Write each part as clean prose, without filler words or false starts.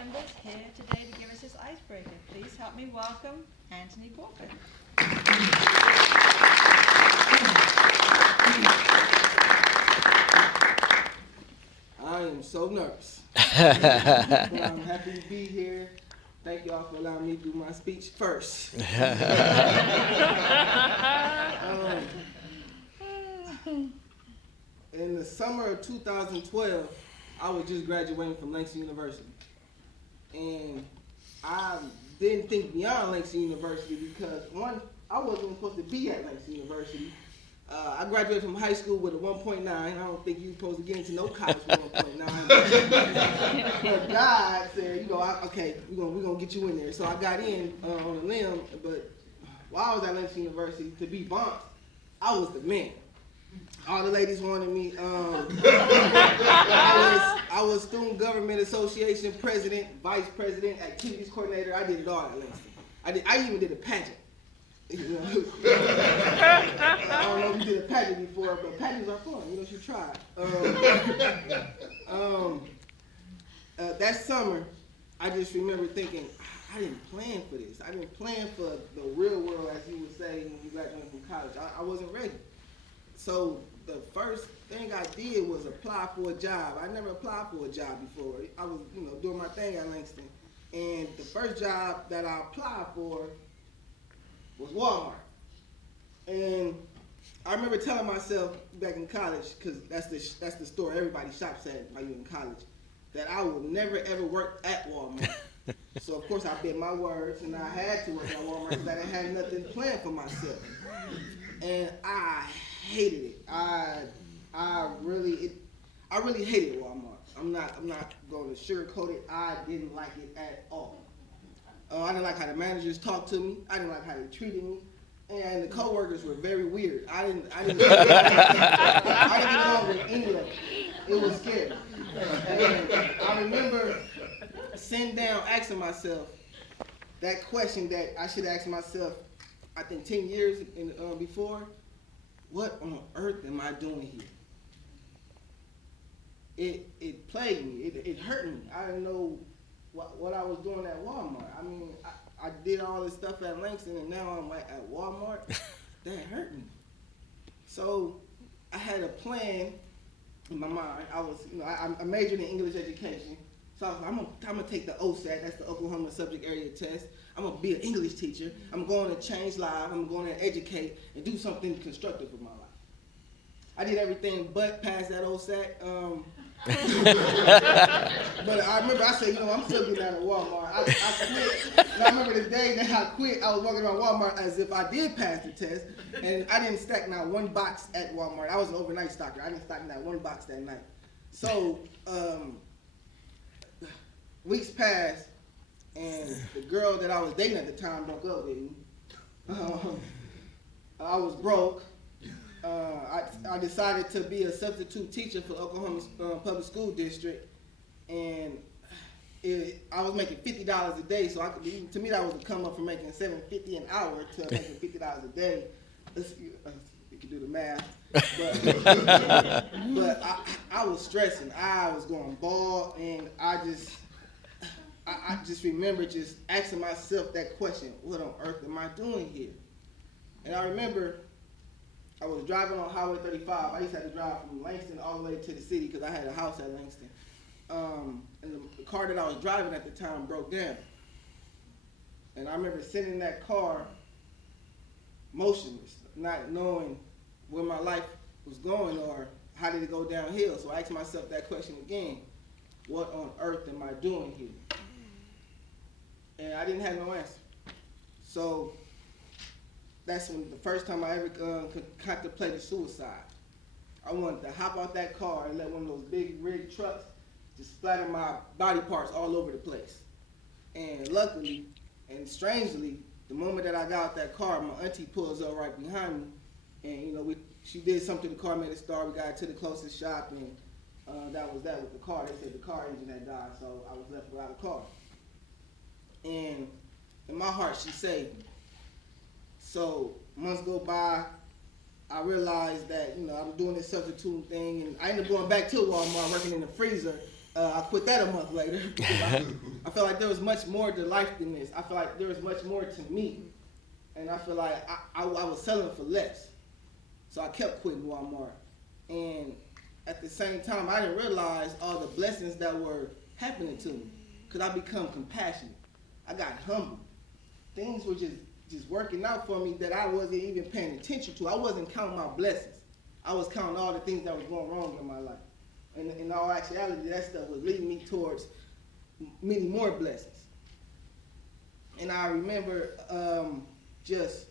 members here today to give us this icebreaker. Please help me welcome Anthony Crawford. I am so nervous. But I'm happy to be here. Thank y'all for allowing me to do my speech first. In the summer of 2012, I was just graduating from Langston University. And I didn't think beyond Langston University because, one, I wasn't even supposed to be at Langston University. I graduated from high school with a 1.9. I don't think you're supposed to get into no college with 1.9. But God said, okay, we're gonna get you in there. So I got in on a limb, but while I was at Langston University, to be bumped, I was the man. All the ladies wanted me. I was Student Government Association president, vice president, activities coordinator. I did it all at Langston. I even did a pageant. I don't know if you did a pageant before, but pageants are fun. You should try. That summer, I just remember thinking, I didn't plan for this. I didn't plan for the real world, as you would say when you graduate from college. I wasn't ready. So the first thing I did was apply for a job. I never applied for a job before. I was, doing my thing at Langston. And the first job that I applied for was Walmart. And I remember telling myself back in college, because that's the store everybody shops at while you're in college, that I will never ever work at Walmart. So of course I bit my words, and I had to work at Walmart because I didn't have nothing planned for myself. And I hated it. I really hated Walmart. I'm not going to sugarcoat it. I didn't like it at all. I didn't like how the managers talked to me. I didn't like how they treated me. And the coworkers were very weird. I didn't get along with any of them. It was scary. And I remember sitting down asking myself that question that I should ask myself, I think 10 years before. What on earth am I doing here? It plagued me. It hurt me. I didn't know what I was doing at Walmart. I mean, I did all this stuff at Langston, and now I'm like at Walmart. That hurt me. So I had a plan in my mind. I was, I majored in English education. So I was like, I'm gonna take the OSAT. That's the Oklahoma Subject Area Test. I'm gonna be an English teacher. I'm going to change lives. I'm going to educate and do something constructive with my life. I did everything but pass that OSAT. But I remember I said, I'm still getting out of Walmart. I quit. And I remember the day that I quit, I was walking around Walmart as if I did pass the test, and I didn't stack not one box at Walmart. I was an overnight stocker. I didn't stack not one box that night. So weeks passed, and the girl that I was dating at the time broke up with me. I was broke. I decided to be a substitute teacher for Oklahoma Public School District, and I was making $50 a day. So to me that was a come up from making $7.50 an hour to making $50 a day. You can do the math, but I was stressing. I was going bald, and I just remember just asking myself that question: what on earth am I doing here? And I remember I was driving on Highway 35. I used to have to drive from Langston all the way to the city because I had a house at Langston. And the car that I was driving at the time broke down. And I remember sitting in that car motionless, not knowing where my life was going or how did it go downhill. So I asked myself that question again: what on earth am I doing here? And I didn't have no answer. So that's when the first time I ever contemplated suicide. I wanted to hop out that car and let one of those big rig trucks just splatter my body parts all over the place. And luckily and strangely, the moment that I got out that car, my auntie pulls up right behind me, and she did something to the car, made it start. We got to the closest shop, and that was that with the car. They said the car engine had died, so I was left without a car. And in my heart, she saved me. So months go by, I realized that I was doing this substitute thing, and I ended up going back to Walmart, working in the freezer, I quit that a month later. I felt like there was much more to life than this. I feel like there was much more to me. And I feel like I was selling for less. So I kept quitting Walmart. And at the same time, I didn't realize all the blessings that were happening to me. Because I become compassionate. I got humble. Things were just working out for me that I wasn't even paying attention to. I wasn't counting my blessings. I was counting all the things that was going wrong in my life. And in all actuality, that stuff was leading me towards many more blessings. And I remember just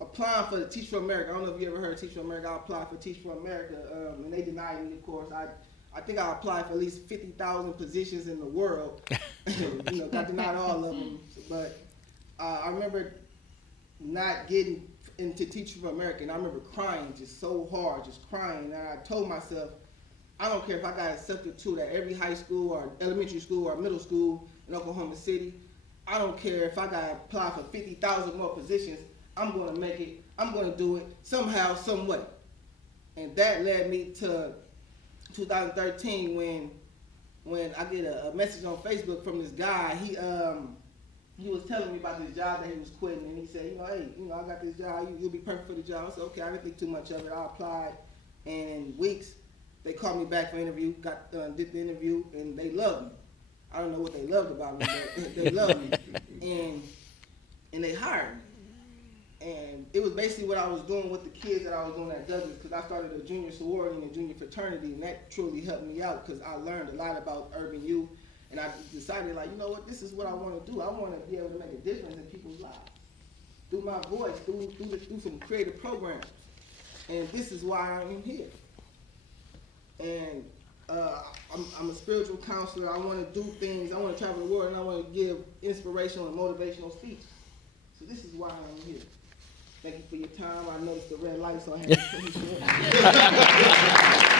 applying for the Teach for America. I don't know if you ever heard of Teach for America. I applied for Teach for America, and they denied me, of course. I think I applied for at least 50,000 positions in the world. Got denied all of them. But I remember not getting into Teach for America, and I remember crying just so hard, just crying. And I told myself, I don't care if I got accepted to at every high school or elementary school or middle school in Oklahoma City. I don't care if I got to apply for 50,000 more positions. I'm going to make it. I'm going to do it somehow, some way. And that led me to 2013 when I get a message on Facebook from this guy. He was telling me about this job that he was quitting, and he said, hey, I got this job. You'll be perfect for the job. I said, okay. I didn't think too much of it. I applied, and in weeks they called me back for an interview. Did the interview, and they loved me. I don't know what they loved about me, but they loved me, and they hired me. And it was basically what I was doing with the kids that I was doing at Douglas, because I started a junior sorority and a junior fraternity, and that truly helped me out because I learned a lot about urban youth, and I decided, like, you know what, this is what I want to do. I want to be able to make a difference in people's lives through my voice, through some creative programs, and this is why I'm here. And I'm a spiritual counselor. I want to do things. I want to travel the world, and I want to give inspirational and motivational speeches. So this is why I'm here. Thank you for your time. I noticed the red light, so I had to finish it.